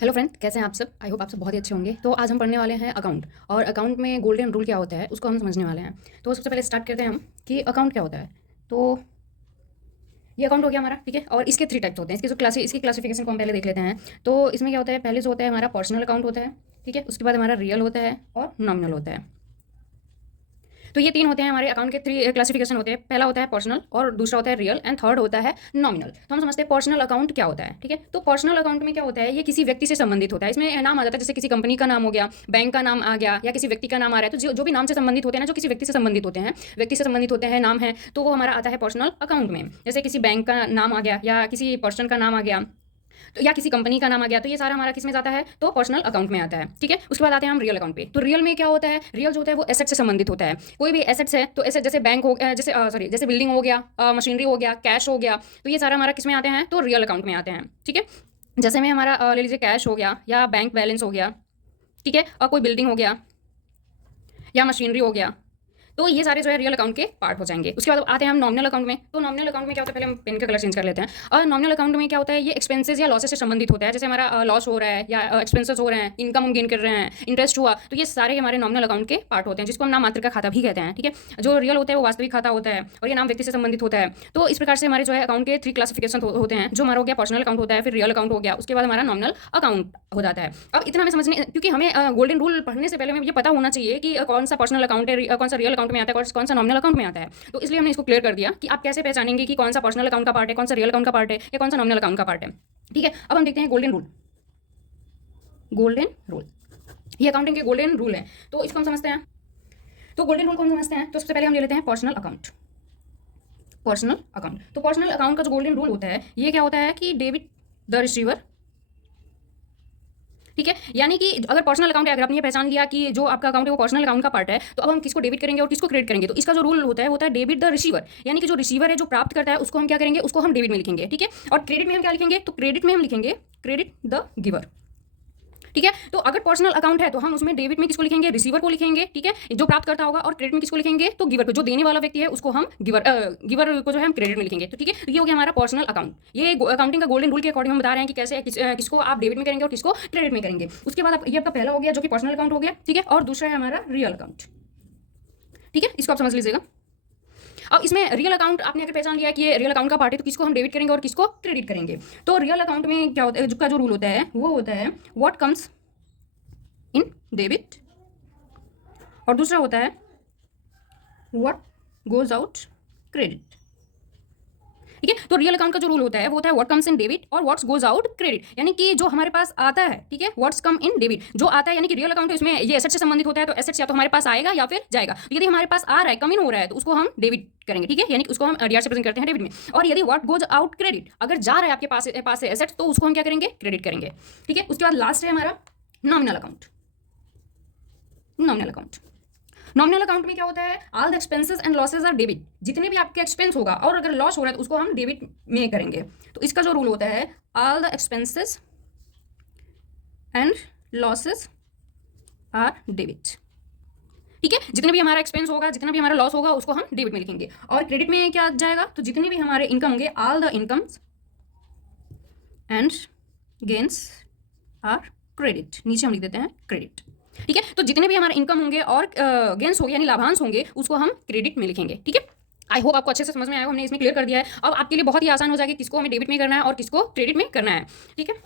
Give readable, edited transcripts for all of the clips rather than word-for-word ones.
Hello friend, कैसे हैं आप सब। आई होप आप सब बहुत ही अच्छे होंगे। तो आज हम पढ़ने वाले हैं अकाउंट, और अकाउंट में गोल्डन रूल क्या होता है उसको हम समझने वाले हैं। तो सबसे पहले स्टार्ट करते हैं हम कि अकाउंट क्या होता है। तो ये अकाउंट हो गया हमारा, ठीक है। और इसके 3 टाइप्स होते हैं। इसकी क्लासिफिकेशन को हम पहले देख लेते हैं। तो इसमें क्या होता है, पहले जो होता है हमारा पर्सनल अकाउंट होता है, ठीक है। उसके बाद हमारा रियल होता है और नॉमिनल होता है। तो ये 3 होते हैं हमारे अकाउंट के 3 क्लासिफिकेशन होते हैं। पहला होता है पर्सनल, और दूसरा होता है रियल, एंड थर्ड होता है नॉमिनल। तो हम समझते हैं पर्सनल अकाउंट क्या होता है, ठीक है। तो पर्सनल अकाउंट में क्या होता है, ये किसी व्यक्ति से संबंधित होता है। इसमें नाम आ जाता है, जैसे किसी कंपनी का नाम हो गया, बैंक का नाम आ गया, या किसी व्यक्ति का नाम आ रहा है। तो जो भी नाम से संबंधित होते हैं ना, जो किसी व्यक्ति से संबंधित होते हैं, नाम है, तो वो हमारा आता है पर्सनल अकाउंट में। जैसे किसी बैंक का नाम आ गया, या किसी पर्सन का नाम आ गया, तो या किसी कंपनी का नाम आ गया, तो ये सारा हमारा किस में जाता है, तो पर्सनल अकाउंट में आता है, ठीक है। उसके बाद आते हैं हम रियल अकाउंट पे। तो रियल में क्या होता है, रियल जो होता है वो एसेट से संबंधित होता है। कोई भी एसेट्स है, तो एसेट जैसे बैंक हो जैसे बिल्डिंग हो गया, मशीनरी हो गया, कैश हो गया, तो ये सारा हमारा किस में आते हैं, तो रियल अकाउंट में आते हैं, ठीक है। जैसे में हमारा ले लीजिए कैश हो गया, या बैंक बैलेंस हो गया, ठीक है, और कोई बिल्डिंग हो गया, या मशीनरी हो गया, तो ये सारे जो है रियल अकाउंट के पार्ट हो जाएंगे। उसके बाद आते हैं हम नॉमिनल अकाउंट में। तो नॉमिनल अकाउंट में क्या होता है, पहले हम पेन का कलर चेंज कर लेते हैं। और नॉमिनल अकाउंट में क्या होता है, ये एक्सपेंसेस या लॉसेस से संबंधित होता है। जैसे हमारा लॉस हो रहा है, या एक्सपेंसेस हो रहे हैं, इनकम हम गेन कर रहे हैं, इंटरेस्ट हुआ, तो ये सारे हमारे नॉमिनल अकाउंट के पार्ट होते हैं, जिसको हम नाम मात्र का खाता भी कहते हैं, ठीक है। जो रियल होता है वो वास्तविक खाता होता है, और ये नाम व्यक्ति से संबंधित होता है। तो इस प्रकार से हमारे जो है अकाउंट के 3 क्लासिफिकेशन होते हैं। जो हमारा हो गया पर्सनल अकाउंट होता है, फिर रियल अकाउंट हो गया, उसके बाद हमारा नॉमिनल अकाउंट हो जाता है। अब इतना हमें समझने, क्योंकि हमें गोल्डन रूल पढ़ने से पहले हमें ये पता होना चाहिए कि कौन सा पर्सनल अकाउंट है, कौन सा रियल अकाउंट में आता है, कौन सा नॉमिनल अकाउंट में आता है। तो इसलिए हमने इसको क्लियर कर दिया कि आप कैसे पहचानेंगे कि कौन सा पर्सनल अकाउंट का पार्ट है, कौन सा रियल अकाउंट का पार्ट है, या कौन सा नॉमिनल अकाउंट का पार्ट है, ठीक है। अब हम देखते हैं गोल्डन रूल। गोल्डन रूल, ये अकाउंटिंग के गोल्डन रूल है, तो इसको हम समझते हैं। तो गोल्डन रूल को हम समझते हैं, तो सबसे पहले हम ले लेते हैं पर्सनल अकाउंट। पर्सनल अकाउंट, तो पर्सनल अकाउंट का जो गोल्डन रूल होता है, ये क्या होता है कि डेबिट द रिसीवर, ठीक है। यानी कि अगर पर्सनल अकाउंट है, अगर आपने ये पहचान लिया कि जो आपका अकाउंट है वो पर्सनल अकाउंट का पार्ट है, तो अब हम किसको डेबिट करेंगे और किसको क्रेडिट करेंगे। तो इसका जो रूल होता है डेबिट द रिसीवर। यानी कि जो रिसीवर है, जो प्राप्त करता है, उसको हम क्या करेंगे, उसको हम डेबिट में लिखेंगे, ठीक है। और क्रेडिट में हम क्या लिखेंगे, तो क्रेडिट में हम लिखेंगे क्रेडिट द गिवर, ठीक है। तो अगर पर्सनल अकाउंट है तो हम उसमें डेबिट में किसको लिखेंगे, रिसीवर को लिखेंगे, ठीक है, जो प्राप्त करता होगा। और क्रेडिट में किसको लिखेंगे, तो गिवर को, जो देने वाला व्यक्ति है उसको हम गिवर को जो है हम क्रेडिट में लिखेंगे। तो ठीक है, तो ये हो गया हमारा पर्सनल अकाउंट। ये अकाउंटिंग का गोल्डन रूल के अकॉर्डिंग हम बता रहे हैं कि कैसे किसको आप डेबिट में करेंगे और किसको क्रेडिट में करेंगे। उसके बाद ये आपका पहला हो गया जो कि पर्सनल अकाउंट हो गया, ठीक है। और दूसरा है हमारा रियल अकाउंट, ठीक है, इसको आप समझ लीजिएगा। अब इसमें रियल अकाउंट आपने अगर पहचान लिया कि ये रियल अकाउंट का पार्ट है, तो किसको हम डेबिट करेंगे और किसको क्रेडिट करेंगे। तो रियल अकाउंट में क्या होता है, जो रूल होता है वो होता है व्हाट कम्स इन डेबिट, और दूसरा होता है व्हाट गोज आउट क्रेडिट, ठीक है। तो रियल अकाउंट का जो रूल होता है वो होता है व्हाट कम्स इन डेबिट और व्हाट्स गोज आउट क्रेडिट। यानी कि जो हमारे पास आता है, ठीक है, व्हाट्स कम इन डेबिट, जो आता है, यानी कि रियल अकाउंट है उसमें ये एसेट से संबंधित होता है, तो एसेट्स या तो हमारे पास आएगा या फिर जाएगा। तो यदि हमारे पास आ रहा है, कम इन हो रहा है, तो उसको हम डेबिट करेंगे, ठीक है, यानी कि उसको हम डीआर से प्रेजेंट करते हैं डेबिट में। और यदि व्हाट गोज आउट क्रेडिट, अगर जा रहा है आपके पास से एसेट्स, तो उसको हम क्या करेंगे, क्रेडिट करेंगे, ठीक है। उसके बाद लास्ट है हमारा nominal account. Nominal account, nominal account में क्या होता है, all the expenses and losses are debit. जितने भी आपके एक्सपेंस होगा और अगर लॉस हो रहा है तो उसको हम डेबिट में करेंगे। तो इसका जो रूल होता है all the expenses and losses are debit, ठीक है। जितने भी हमारा एक्सपेंस होगा, जितना भी हमारा लॉस होगा, उसको हम डेबिट में लिखेंगे। और क्रेडिट में क्या जाएगा, तो जितने भी हमारे इनकम होंगे, all the incomes and gains are credit, नीचे हम लिख देते हैं क्रेडिट, ठीक है। तो जितने भी हमारे इनकम होंगे और गेन्स होंगे यानी लाभांश होंगे, उसको हम क्रेडिट में लिखेंगे, ठीक है। आई होप आपको अच्छे से समझ में आएगा, हमने इसमें क्लियर कर दिया है। अब आपके लिए बहुत ही आसान हो जाएगा किसको हमें डेबिट में करना है और किसको क्रेडिट में करना है, ठीक है।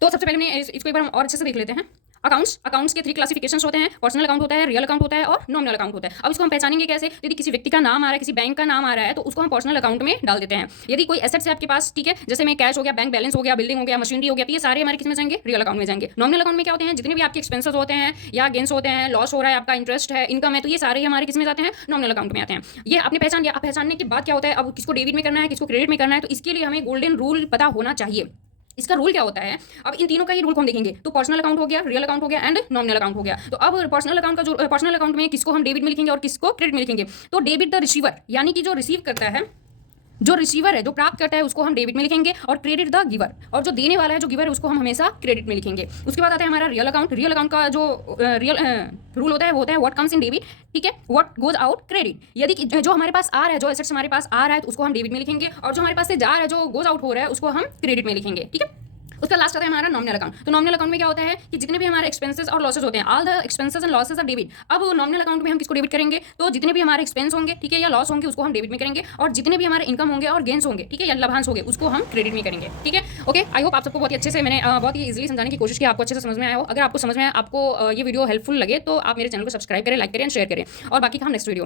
तो सबसे पहले इसको एक बार हम और अच्छे से देख लेते हैं। अकाउंट्स के 3 क्लासिफिकेशंस होते हैं, पर्सनल अकाउंट होता है, रियल अकाउंट होता है और नॉमिनल अकाउंट होता है। अब इसको हम पहचानेंगे कैसे, यदि किसी व्यक्ति का नाम आ रहा है, किसी बैंक का नाम आ रहा है, तो उसको हम पर्सनल अकाउंट में डाल देते हैं। यदि कोई एसेट्स है आपके पास, ठीक है, जैसे में कैश हो गया, बैंक बैलेंस हो गया, बिल्डिंग हो गया, मशीनरी हो गया, तो ये सारे हमारे किस में जाएंगे, रियल अकाउंट में जाएंगे। नॉमिनल अकाउंट में क्या होते हैं, जितने भी आपके एक्सपेंसेस होते हैं या गेन्स होते हैं, लॉस हो रहा है आपका, इंटरेस्ट है, इनकम है, तो ये सारे हमारे किस में जाते हैं, नॉमिनल अकाउंट में आते हैं। ये आपने पहचान लिया। अब पहचानने के बाद क्या होता है, अब किसको डेबिट में करना है, किसको क्रेडिट में करना है, तो इसके लिए हमें गोल्डन रूल पता होना चाहिए। इसका रूल क्या होता है, अब इन तीनों का ही रूल को हम देखेंगे। तो पर्सनल अकाउंट हो गया, रियल अकाउंट हो गया एंड नॉमिनल अकाउंट हो गया। तो अब पर्सनल अकाउंट का जो पर्सनल अकाउंट में किसको हम डेबिट में लिखेंगे और किसको क्रेडिट में लिखेंगे। तो डेबिट द रिसीवर, यानी कि जो रिसीव करता है, जो रिसीवर है, जो प्राप्त करता है, उसको हम डेबिट में लिखेंगे। और क्रेडिट द गिवर, और जो देने वाला है, जो गिवर है, उसको हम हमेशा क्रेडिट में लिखेंगे। उसके बाद आता है हमारा रियल अकाउंट। रियल अकाउंट का जो रियल रूल होता है वो होता है व्हाट कम्स इन डेबिट, ठीक है, व्हाट गोज आउट क्रेडिट। यदि जो हमारे पास आ रहा है, जो एसेट्स हमारे पास आ रहा है, तो उसको हम डेबिट में लिखेंगे। और जो हमारे पास से जा रहा है, जो गोज आउट हो रहा है, उसको हम क्रेडिट में लिखेंगे, ठीक है। उसका लास्ट आता है हमारा नॉमिनल अकाउंट। तो नॉमिनल अकाउंट में क्या होता है कि जितने भी हमारे एक्सपेंसेस और लॉसेस होते हैं, all the expenses and losses are debit. अब नॉमिनल अकाउंट में हम किसको डेबिट करेंगे, तो जितने भी हमारे एक्सपेंस होंगे, ठीक है, या लॉस होंगे, उसको हम डेबिट में करेंगे, और जितने भी हमारे इनकम होंगे और गेन्स होंगे, ठीक है, या लाभांश होंगे, उसको हम क्रेडिट में करेंगे। ठीक है, ओके। आई होप आप सबको बहुत ही अच्छे से मैंने बहुत ही इजीली समझाने की कोशिश की, आपको अच्छे से समझ में आया हो। अगर आपको समझ में आया, आपको ये वीडियो हेल्पफुल लगे, तो आप मेरे चैनल को सब्सक्राइब करें, लाइक करें, शेयर करें, और बाकी का हम नेक्स्ट वीडियो